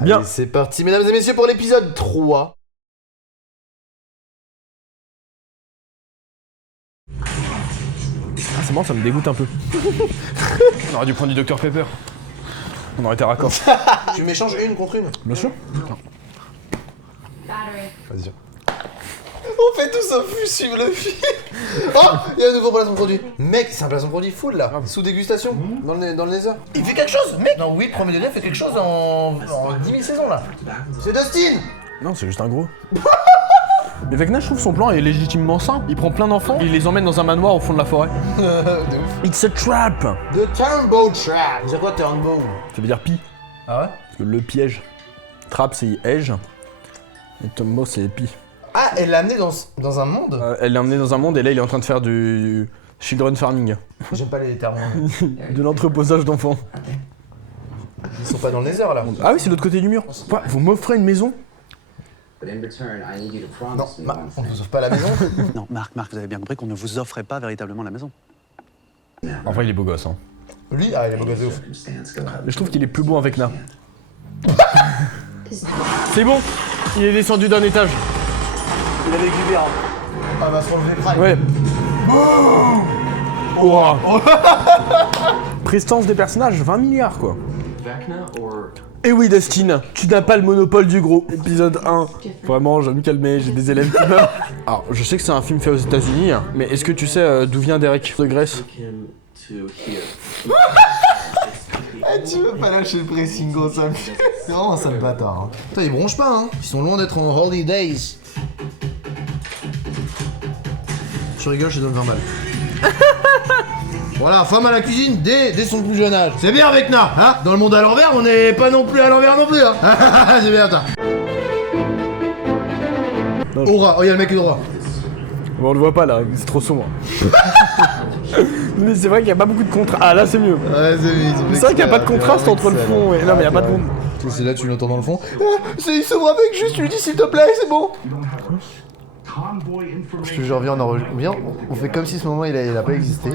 Bien. Allez, c'est parti, mesdames et messieurs, pour l'épisode 3. Ah, c'est marrant, ça me dégoûte un peu. On aurait dû prendre du Dr Pepper. On aurait été raccord. Tu m'échanges une contre une? Bien sûr. Vas-y. On fait tout sauf suivre le fil. Oh, il y a un nouveau placement de produit. Mec, c'est un placement de produit full là, sous dégustation, dans le Nether. Il fait quelque chose, mec. Non, oui, premier degré fait quelque chose en 10 000 saisons là. C'est Dustin. Non, c'est juste un gros. Mais Vecna, je trouve son plan est légitimement sain. Il prend plein d'enfants, il les emmène dans un manoir au fond de la forêt. De ouf. It's a trap. The Turnbow Trap. C'est quoi Turnbow? Ça veut dire pie. Ah ouais? Parce que le piège. Trap, c'est edge. Et Tombo, c'est pie. Ah, elle l'a amené dans un monde? Elle l'a emmené dans un monde et là, il est en train de faire du children farming. J'aime pas les termes. De l'entreposage d'enfants. Ils sont pas dans le Nether là. Ah oui, c'est de l'autre côté du mur. Quoi, vous m'offrez une maison? Non, on ne vous offre pas la maison. Non, Marc, vous avez bien compris qu'on ne vous offrait pas véritablement la maison. En vrai, il est beau gosse, hein. Lui, ah, il est beau gosse de ouf. Mais je trouve qu'il est plus beau avec Na. C'est bon, il est descendu d'un étage. Il avait exubérant. Ah bah, se relever prime. Ouais. Ouah. Prestance des personnages, 20 milliards quoi. Et oui Dustin, tu n'as pas le monopole du gros. Épisode 1. Vraiment, je vais me calmer, j'ai des élèves qui meurent. Alors, je sais que c'est un film fait aux États-Unis, mais est-ce que tu sais d'où vient Derek de Grèce? Ah, tu veux pas lâcher le pressing gros, ça me fait. C'est vraiment un sale bâtard. Hein. Putain, ils bronchent pas, hein. Ils sont loin d'être en holidays. Je rigole, je te donne 20 balles. Voilà, femme à la cuisine dès son plus jeune âge. C'est bien avec Na, hein. Dans le monde à l'envers, on n'est pas non plus à l'envers non plus, hein. C'est bien, attends. Aura, oh, y'a le mec d'Aura. Bon, on le voit pas là, c'est trop sombre. Mais c'est vrai qu'il n'y a pas beaucoup de contraste. Ah là c'est mieux. Ouais, C'est vrai qu'il n'y a pas de contraste entre le fond et... Non mais il n'y a pas de contraste. C'est là, tu l'entends dans le fond. Ah, il s'ouvre avec, juste lui dis s'il te plaît, c'est bon. Je te jure, viens, on fait comme si ce moment il a pas existé.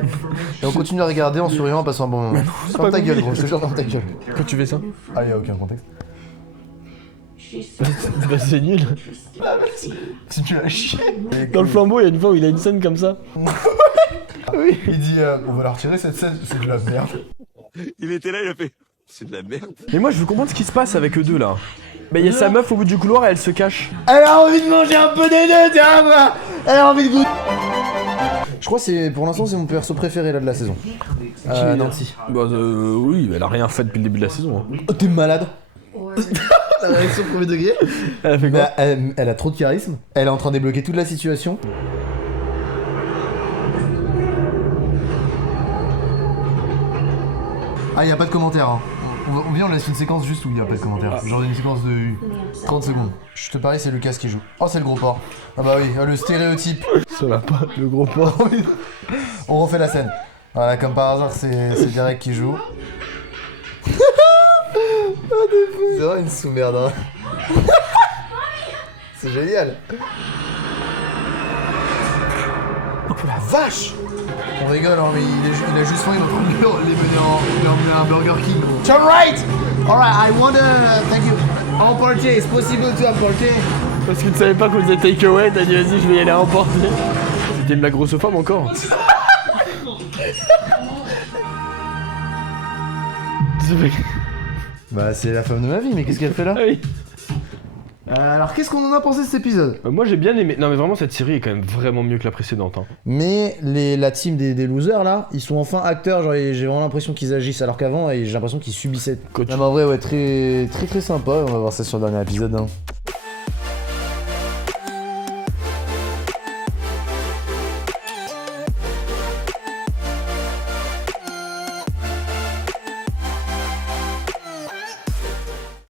Et on continue à regarder en souriant en passant un bon moment. Ferme ta gueule, gros, je te jure, ferme ta gueule. Quand tu fais ça? Ah, y'a aucun contexte. Bah, c'est nul. Si tu l'as chier. Dans le flambeau, il y a une fois où il a une scène comme ça. Oui. Il dit, on va la retirer cette scène, c'est de la merde. Il était là, il a fait. C'est de la merde. Mais moi je veux comprendre ce qui se passe avec eux deux là. Bah il y a sa meuf au bout du couloir et elle se cache. Elle a envie de manger un peu des deux, tiens, moi. Elle a envie de goûter. Je crois que pour l'instant c'est mon perso préféré là de la saison. Nancy. Bah oui, elle a rien fait depuis le début de la saison. Hein. Oh, t'es malade. La réaction premier degré. Elle a fait quoi? Elle a trop de charisme. Elle est en train de débloquer toute la situation. Ah, y'a pas de commentaire, hein. On laisse une séquence juste où il y a pas de commentaire. Genre une séquence de 30 secondes. Je te parie, c'est Lucas qui joue. Oh, c'est le gros porc. Ah bah oui, le stéréotype. Ça va pas, le gros porc. On refait la scène. Voilà, comme par hasard, c'est Derek qui joue. C'est vraiment une sous-merde, hein. C'est génial. Oh la vache. On rigole, hein, mais il a juste faim, il va prendre les mener un Burger King, gros. Turn right. Alright, I wonder, thank you. Emporter, it's possible to emporter. Parce que tu savais pas qu'on faisait takeaway, t'as dit vas-y je vais y aller emporter. C'était de la grosse femme encore. Bah c'est la femme de ma vie, mais qu'est-ce qu'elle fait là? Ah oui. Alors qu'est-ce qu'on en a pensé de cet épisode? Moi j'ai bien aimé. Non mais vraiment cette série est quand même vraiment mieux que la précédente. Hein. Mais la team des losers là, ils sont enfin acteurs, genre j'ai vraiment l'impression qu'ils agissent alors qu'avant j'ai l'impression qu'ils subissaient. Non mais en vrai ouais, très sympa, on va voir ça sur le dernier épisode. Hein.